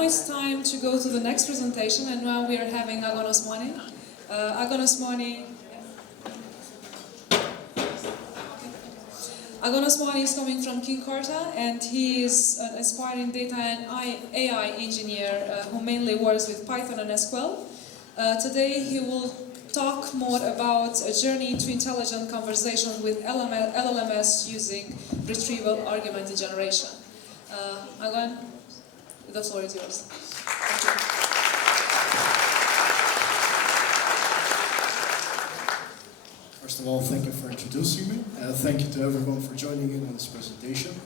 It's time to go to the next presentation, and now we are having Agon Osmani. Agon Osmani is coming from King Carta, and he is an aspiring data and AI engineer who mainly works with Python and SQL. Today he will talk more about a journey to intelligent conversation with LLMs using retrieval augmented generation. Agon, the floor is yours. Thank you. First of all, thank you for introducing me. Thank you to everyone for joining in on this presentation.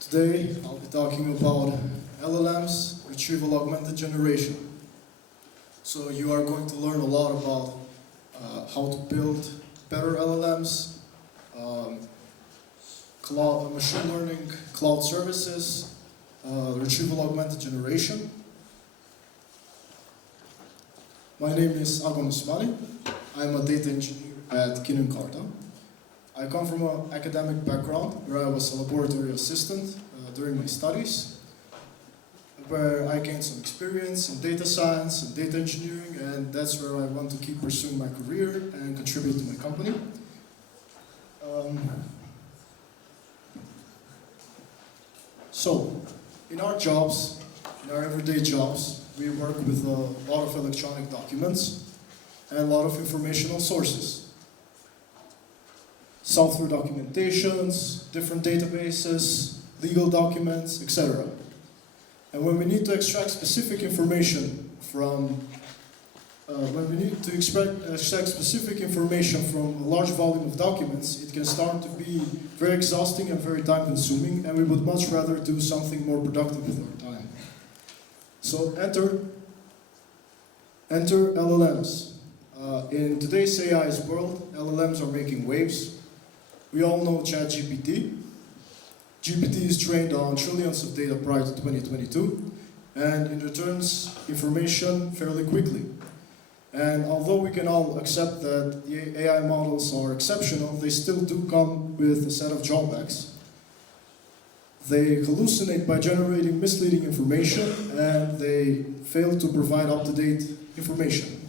Today, I'll be talking about LLMs, retrieval augmented generation. So you are going to learn a lot about how to build better LLMs, machine learning, cloud services, retrieval augmented generation. My name is Agon Osmani. I'm a data engineer at King Carta. I come from an academic background where I was a laboratory assistant during my studies, where I gained some experience in data science and data engineering, and that's where I want to keep pursuing my career and contribute to my company. So, in our jobs, in our everyday jobs, we work with a lot of electronic documents and a lot of informational sources. Some through documentations, different databases, legal documents, etc. And when we need to extract specific information from a large volume of documents, it can start to be very exhausting and very time-consuming, and we would much rather do something more productive with our time. So enter LLMs. In today's AI world, LLMs are making waves. We all know ChatGPT. GPT is trained on trillions of data prior to 2022, and it returns information fairly quickly. And although we can all accept that the AI models are exceptional, they still do come with a set of drawbacks. They hallucinate by generating misleading information, and they fail to provide up-to-date information.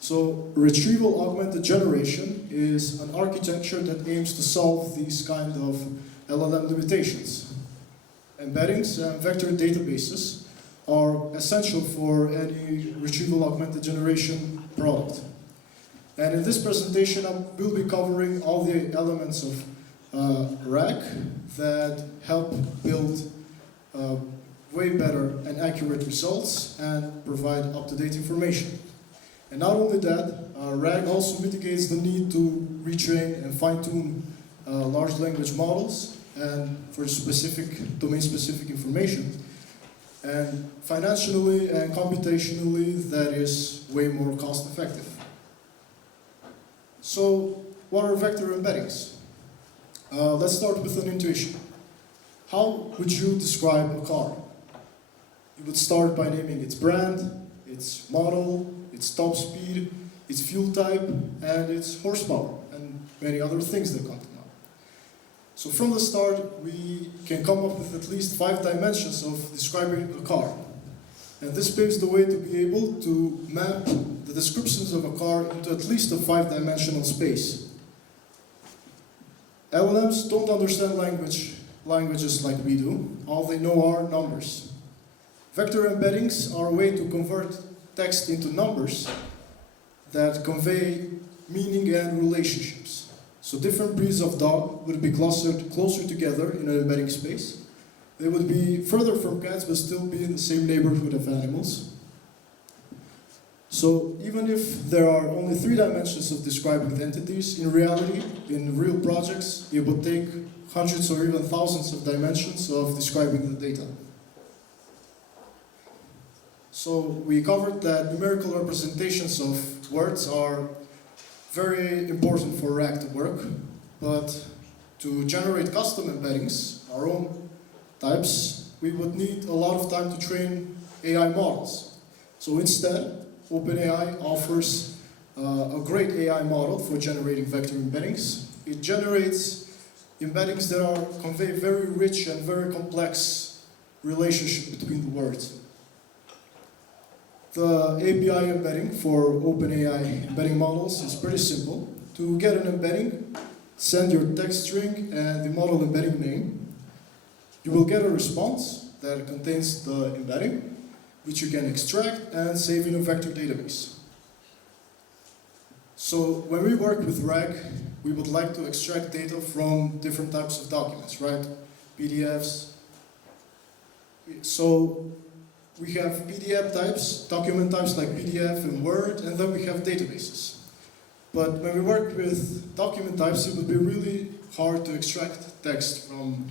So, retrieval augmented generation is an architecture that aims to solve these kind of LLM limitations. Embeddings and vector databases are essential for any retrieval augmented generation product. And in this presentation, I will be covering all the elements of RAG that help build way better and accurate results and provide up-to-date information. And not only that, RAG also mitigates the need to retrain and fine-tune large language models and for specific, domain-specific information. And financially and computationally, that is way more cost-effective. So, what are vector embeddings? Let's start with an intuition. How would you describe a car? You would start by naming its brand, its model, its top speed, its fuel type, and its horsepower, and many other things that come to mind. So from the start, we can come up with at least 5 dimensions of describing a car. And this paves the way to be able to map the descriptions of a car into at least a 5-dimensional space. LLMs don't understand languages like we do. All they know are numbers. Vector embeddings are a way to convert text into numbers that convey meaning and relationships. So different breeds of dog would be clustered closer together in an embedding space. They would be further from cats but still be in the same neighborhood of animals. So even if there are only 3 dimensions of describing the entities, in reality, in real projects, it would take hundreds or even thousands of dimensions of describing the data. So we covered that numerical representations of words are very important for RAG to work, but to generate custom embeddings, our own types, we would need a lot of time to train AI models. So instead, OpenAI offers a great AI model for generating vector embeddings. It generates embeddings that convey very rich and very complex relationship between the words. The API embedding for OpenAI embedding models is pretty simple. To get an embedding, send your text string and the model embedding name. You will get a response that contains the embedding, which you can extract and save in a vector database. So when we work with RAG, we would like to extract data from different types of documents, right? PDFs. So we have PDF types, document types like PDF and Word, and then we have databases. But when we work with document types, it would be really hard to extract text from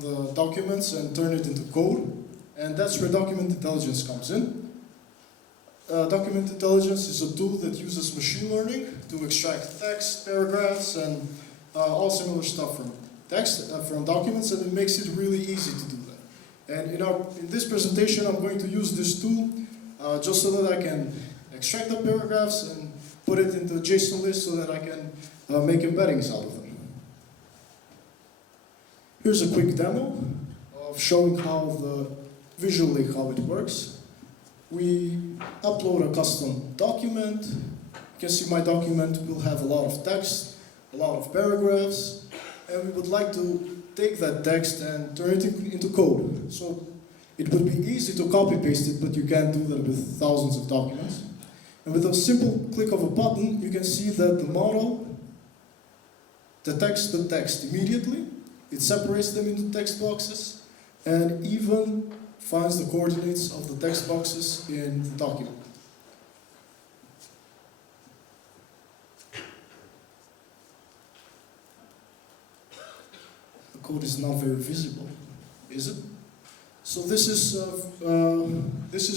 the documents and turn it into code. And that's where document intelligence comes in. Document intelligence is a tool that uses machine learning to extract text, paragraphs, and all similar stuff from text, from documents, and it makes it really easy to do that. And in this presentation, I'm going to use this tool just so that I can extract the paragraphs and put it into a JSON list so that I can make embeddings out of them. Here's a quick demo of showing visually how it works. We upload a custom document. You can see my document will have a lot of text, a lot of paragraphs, and we would like to take that text and turn it into code. So it would be easy to copy paste it, but you can't do that with thousands of documents. And with a simple click of a button, you can see that the model detects the text immediately. It separates them into text boxes and even finds the coordinates of the text boxes in the document. The code is not very visible, is it? So this is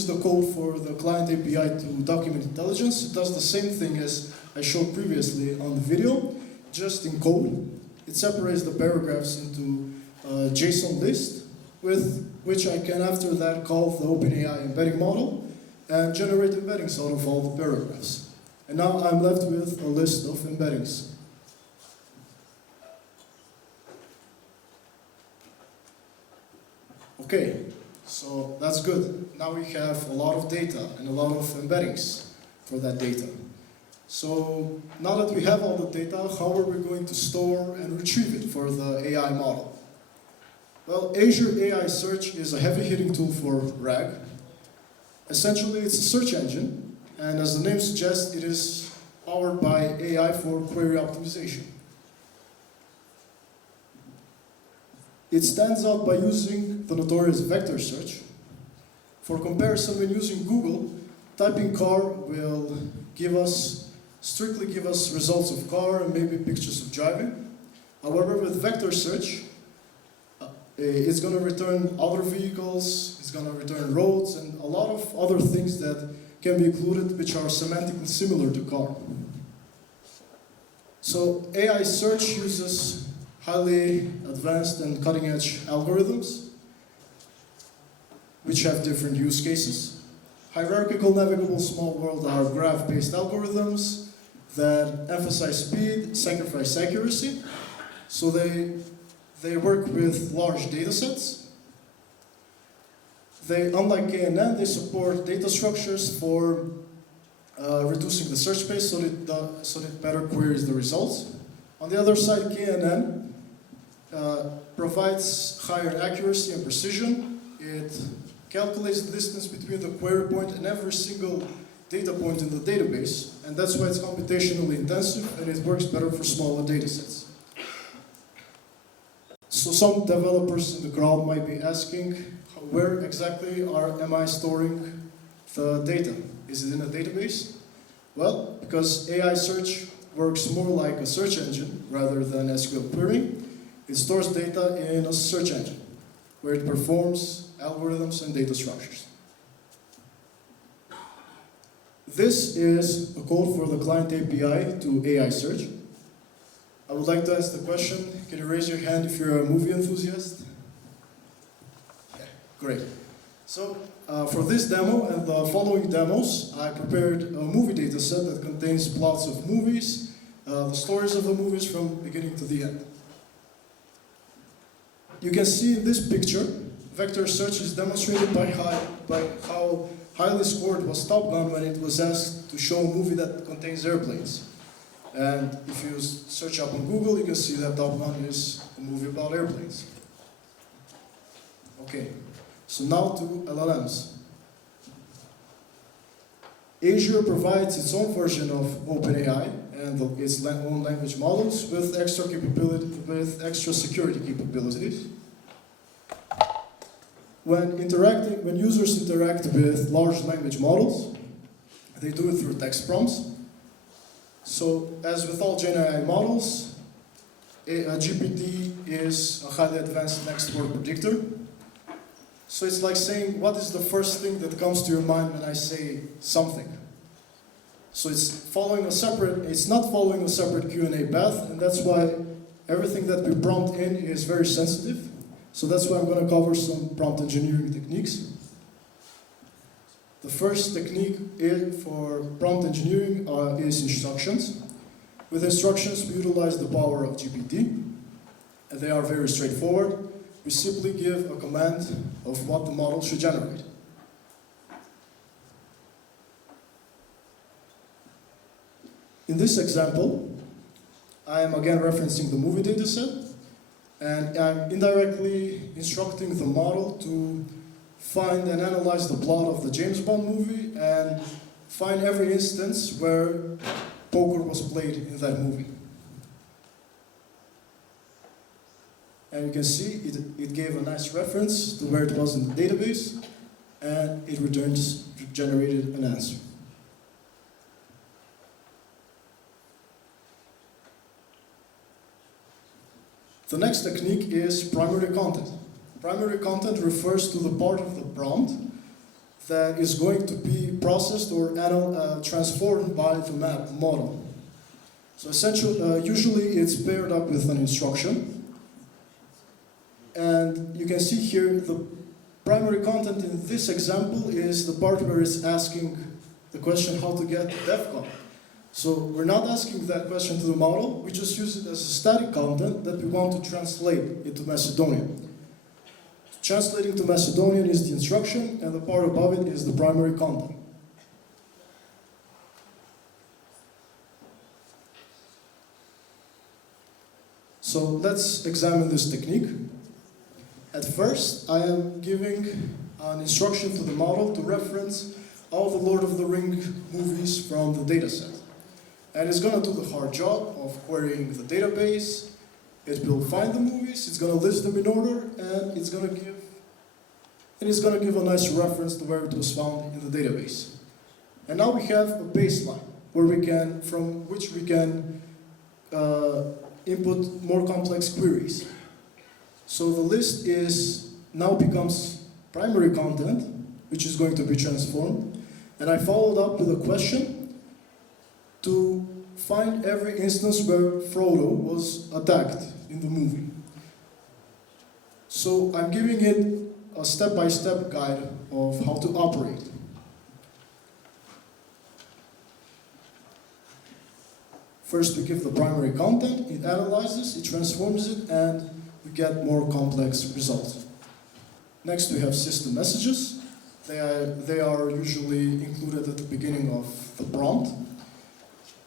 the code for the client API to document intelligence. It does the same thing as I showed previously on the video, just in code. It separates the paragraphs into a JSON list, with which I can after that call the OpenAI embedding model and generate embeddings out of all the paragraphs. And now I'm left with a list of embeddings. Okay, so that's good. Now we have a lot of data and a lot of embeddings for that data. So now that we have all the data, how are we going to store and retrieve it for the AI model? Well, Azure AI Search is a heavy-hitting tool for RAG. Essentially, it's a search engine, and as the name suggests, it is powered by AI for query optimization. It stands out by using the notorious vector search. For comparison, when using Google, typing car will strictly give us results of car and maybe pictures of driving. However, with vector search, it's going to return other vehicles, it's going to return roads, and a lot of other things that can be included which are semantically similar to car. So AI search uses highly advanced and cutting-edge algorithms which have different use cases. Hierarchical navigable small world are graph-based algorithms that emphasize speed, sacrifice accuracy. So they work with large data sets. Unlike KNN, they support data structures for reducing the search space so that it better queries the results. On the other side, KNN provides higher accuracy and precision. It calculates the distance between the query point and every single data point in the database, and that's why it's computationally intensive and it works better for smaller data sets. So some developers in the crowd might be asking, where exactly am I storing the data? Is it in a database? Well, because AI search works more like a search engine rather than SQL querying, it stores data in a search engine where it performs algorithms and data structures. This is a code for the client API to AI search. I would like to ask the question, can you raise your hand if you're a movie enthusiast? Yeah, great. So for this demo and the following demos, I prepared a movie data set that contains plots of movies, the stories of the movies from beginning to the end. You can see in this picture Vector search is demonstrated by how highly scored was Top Gun when it was asked to show a movie that contains airplanes. And if you search up on Google, you can see that Top Gun is a movie about airplanes. Okay, so now to LLMs. Azure provides its own version of OpenAI and its own language models with extra security capabilities. When users interact with large language models, they do it through text prompts. So, as with all Gen AI models, GPT is a highly advanced next word predictor. So it's like saying, what is the first thing that comes to your mind when I say something? So it's not following a separate Q&A path, and that's why everything that we prompt in is very sensitive. So that's why I'm going to cover some prompt engineering techniques. The first technique for prompt engineering is instructions. With instructions, we utilize the power of GPT, and they are very straightforward. We simply give a command of what the model should generate. In this example, I am again referencing the movie dataset, and I'm indirectly instructing the model to find and analyze the plot of the James Bond movie and find every instance where poker was played in that movie. And you can see it gave a nice reference to where it was in the database, and it generated an answer. The next technique is primary content. Primary content refers to the part of the prompt that is going to be processed or transformed by the model. So essentially, usually it's paired up with an instruction. And you can see here the primary content in this example is the part where it's asking the question how to get to DevCon. So we're not asking that question to the model, we just use it as a static content that we want to translate into Macedonian. Translating to Macedonian is the instruction, and the part above it is the primary content. So let's examine this technique. At first, I am giving an instruction to the model to reference all the Lord of the Rings movies from the dataset. And it's going to do the hard job of querying the database. It will find the movies, it's going to list them in order, and it's going to give a nice reference to where it was found in the database. And now we have a baseline from which we can input more complex queries. So the list now becomes primary content, which is going to be transformed. And I followed up with a question to find every instance where Frodo was attacked in the movie. So I'm giving it a step-by-step guide of how to operate. First, we give the primary content, it analyzes, it transforms it, and we get more complex results. Next, we have system messages. They are usually included at the beginning of the prompt.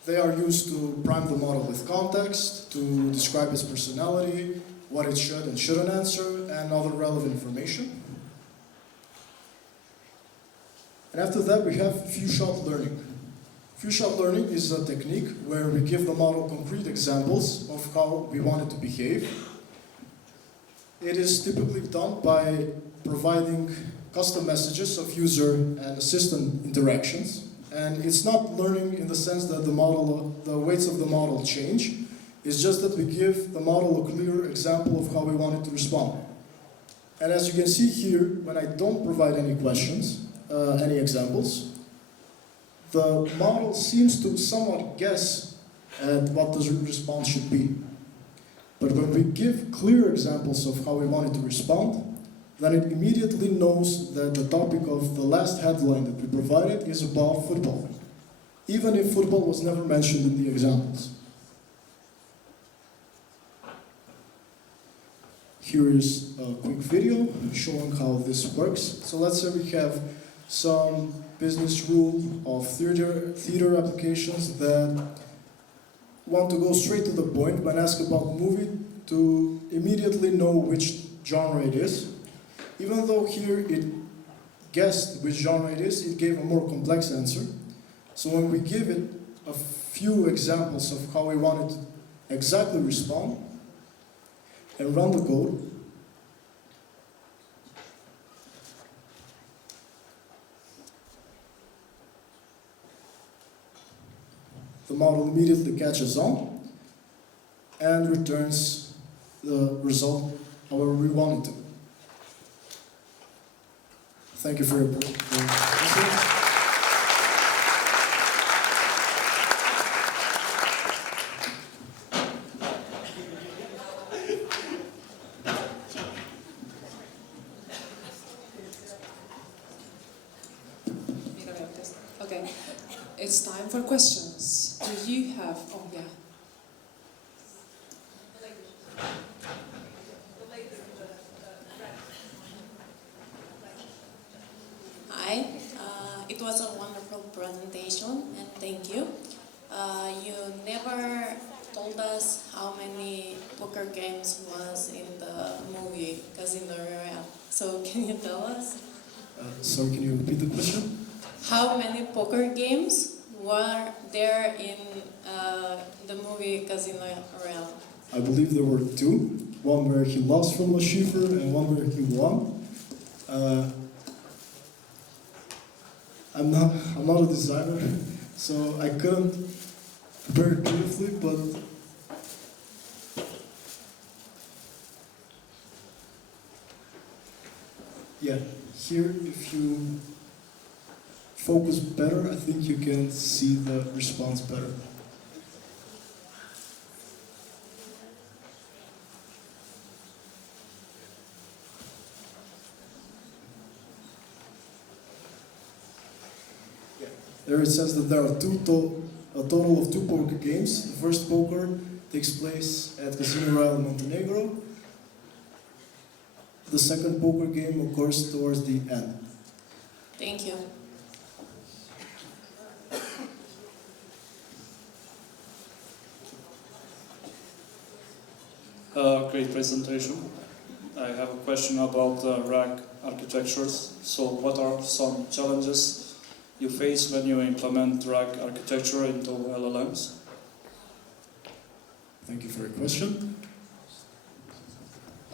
They are used to prime the model with context, to describe its personality, what it should and shouldn't answer, and other relevant information. And after that, we have few-shot learning. Few-shot learning is a technique where we give the model concrete examples of how we want it to behave. It is typically done by providing custom messages of user and assistant interactions. And it's not learning in the sense that the weights of the model change. It's just that we give the model a clear example of how we want it to respond. And as you can see here, when I don't provide any questions, any examples, the model seems to somewhat guess at what the response should be. But when we give clear examples of how we want it to respond, then it immediately knows that the topic of the last headline that we provided is about football, even if football was never mentioned in the examples. Here is a quick video showing how this works. So let's say we have some business rule of theater applications that want to go straight to the point when asked about a movie to immediately know which genre it is. Even though here it guessed which genre it is, it gave a more complex answer. So when we give it a few examples of how we want it to exactly respond and run the code, the model immediately catches on and returns the result however we want it to. Thank you for your listening. Okay, it's time for questions. Do you have? Oh yeah. Hi, it was a wonderful presentation and thank you. You never told us how many poker games was in the movie Casino Royale. So can you tell us? Sorry, can you repeat the question? How many poker games were there in the movie Casino Royale? I believe there were two. One where he lost from Schiffer and one where he won. I'm not a designer, so I couldn't very beautifully, but yeah, here if you focus better, I think you can see the response better. There it says that there are a total of two poker games. The first poker takes place at Casino Royale in Montenegro. The second poker game occurs towards the end. Thank you. Great presentation. I have a question about RAG architectures. So what are some challenges you face when you implement RAG architecture into LLMs? Thank you for your question.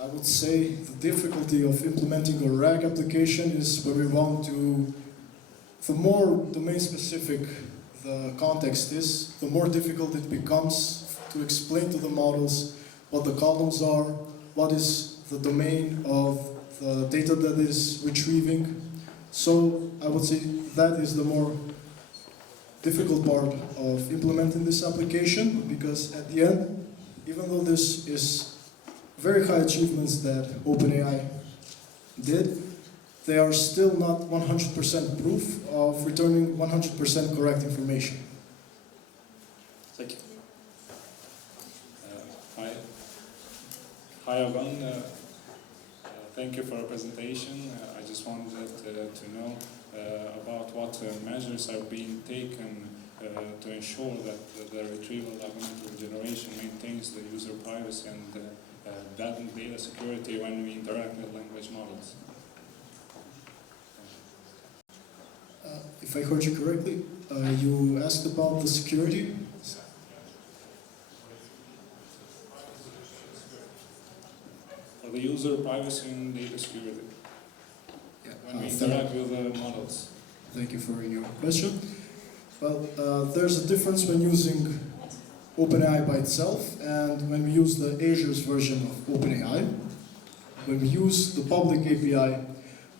I would say the difficulty of implementing a RAG application is when we want to, the more domain specific the context is, the more difficult it becomes to explain to the models what the columns are, what is the domain of the data that is retrieving. So I would say that is the more difficult part of implementing this application, because at the end, even though this is very high achievements that OpenAI did, they are still not 100% proof of returning 100% correct information. Thank you. Hi Agon, thank you for your presentation. I just wanted to know about what measures are being taken to ensure that the retrieval augmented generation maintains the user privacy and data security when we interact with language models. If I heard you correctly, you asked about the security. For the user privacy and data security Yeah, when we interact with the models. Thank you for your question. Well, there's a difference when using OpenAI by itself and when we use the Azure's version of OpenAI. When we use the public API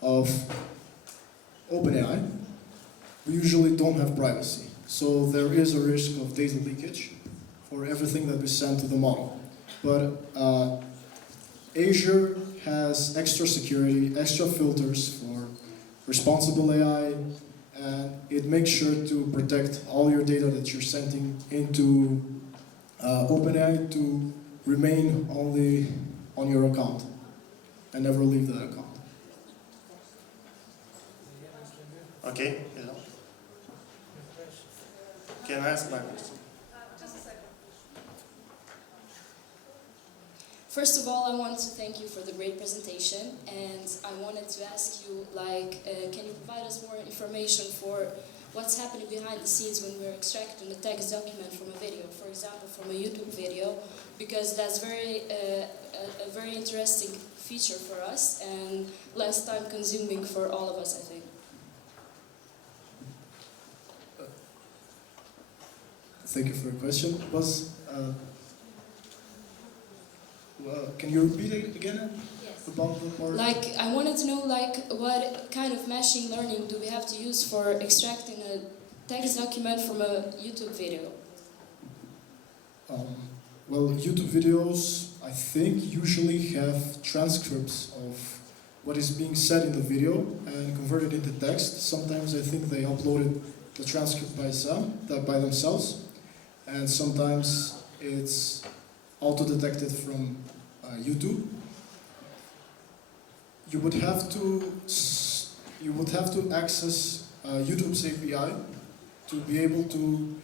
of OpenAI, we usually don't have privacy. So there is a risk of data leakage for everything that we send to the model. But Azure has extra security, extra filters for responsible AI, and it makes sure to protect all your data that you're sending into OpenAI to remain only on your account. I never leave that account. Okay, hello. Can I ask my question? First of all, I want to thank you for the great presentation, and I wanted to ask you, can you provide us more information for what's happening behind the scenes when we're extracting a text document from a video, for example, from a YouTube video, because that's a very interesting feature for us and less time consuming for all of us, I think. Thank you for your question. Can you repeat it again? Yes. About the part? I wanted to know, what kind of machine learning do we have to use for extracting a text document from a YouTube video? Well, YouTube videos, I think, usually have transcripts of what is being said in the video and converted into text. Sometimes I think they uploaded the transcript by themselves, and sometimes it's auto-detected from YouTube. You would have to access YouTube's API to be able to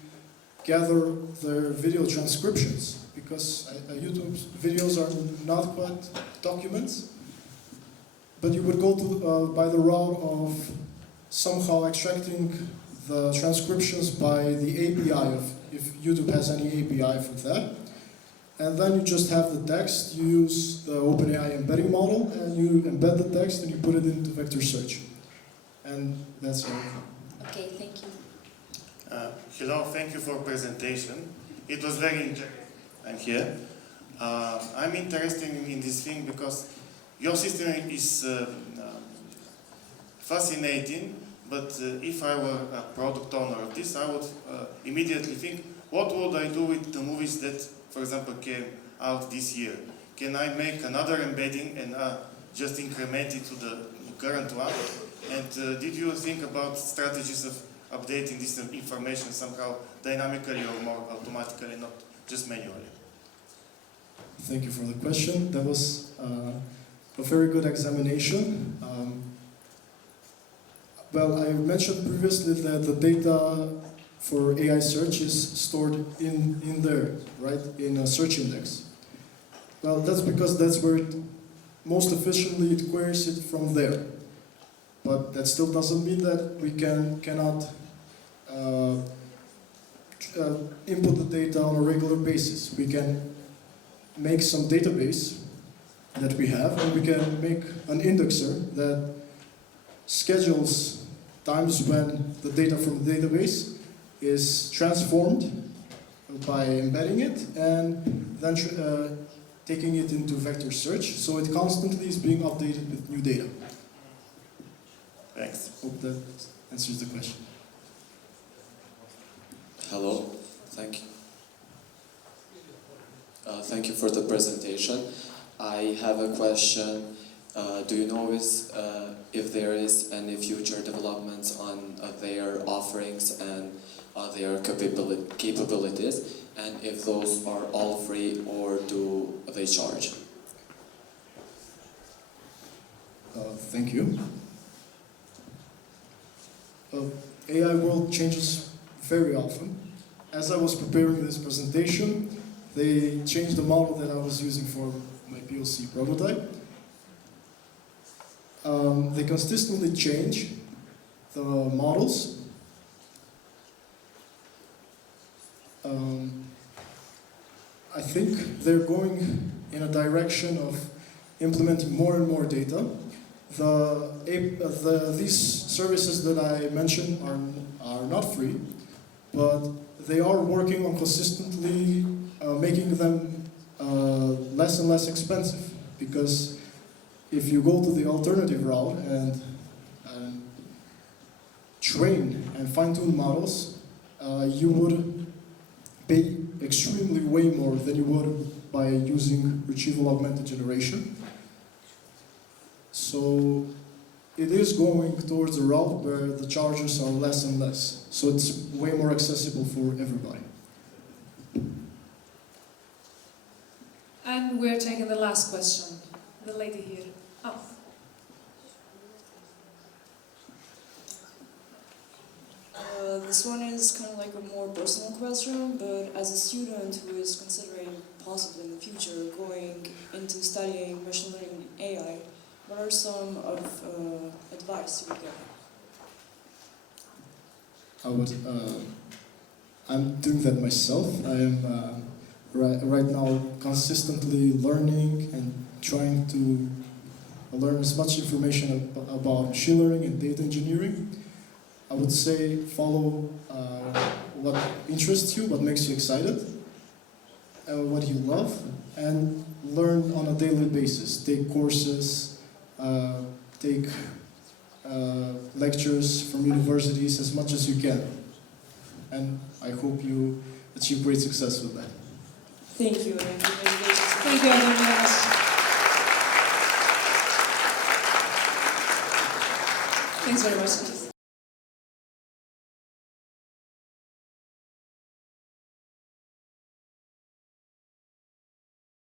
gather their video transcriptions, because YouTube's videos are not quite documents, but you would go to by the route of somehow extracting the transcriptions by the API, if YouTube has any API for that. And then you just have the text, you use the OpenAI embedding model, and you embed the text and you put it into vector search. And that's all. Okay, thank you. Hello, thank you for presentation. It was very interesting. I'm here. I'm interested in this thing because your system is fascinating, but if I were a product owner of this, I would immediately think, what would I do with the movies that, for example, came out this year? Can I make another embedding and just increment it to the current one? And did you think about strategies of updating this information somehow dynamically or more automatically, not just manually? Thank you for the question. That was a very good examination. Well, I mentioned previously that the data for AI search is stored in there, right, in a search index. Well, that's because that's where it most efficiently it queries it from there. But that still doesn't mean that we cannot input the data on a regular basis. We can make some database that we have, and we can make an indexer that schedules times when the data from the database is transformed by embedding it and then taking it into vector search, so it constantly is being updated with new data. Thanks. Hope that answers the question. Hello, thank you. Thank you for the presentation. I have a question. Do you know if there is any future developments on their offerings and their capabilities, and if those are all free or do they charge? Thank you. AI world changes very often. As I was preparing this presentation, they changed the model that I was using for my POC prototype. They consistently change the models. I think they're going in a direction of implementing more and more data. These services that I mentioned are not free, but they are working on consistently making them less and less expensive, because if you go to the alternative route and train and fine-tune models, you would pay extremely way more than you would by using retrieval augmented generation. So it is going towards a route where the charges are less and less. So it's way more accessible for everybody. And we're taking the last question. The lady here. Oh. This one is kind of like a more personal question, but as a student who is considering possibly in the future going into studying machine learning and AI, what are some of advice you would give? I'm doing that myself. I am right now consistently learning and trying to learn as much information about machine learning and data engineering. I would say follow what interests you, what makes you excited, what you love, and learn on a daily basis. Take courses, take lectures from universities as much as you can. And I hope you achieve great success with that. Thank you, and congratulations. Thank you, Agon. Thanks very much.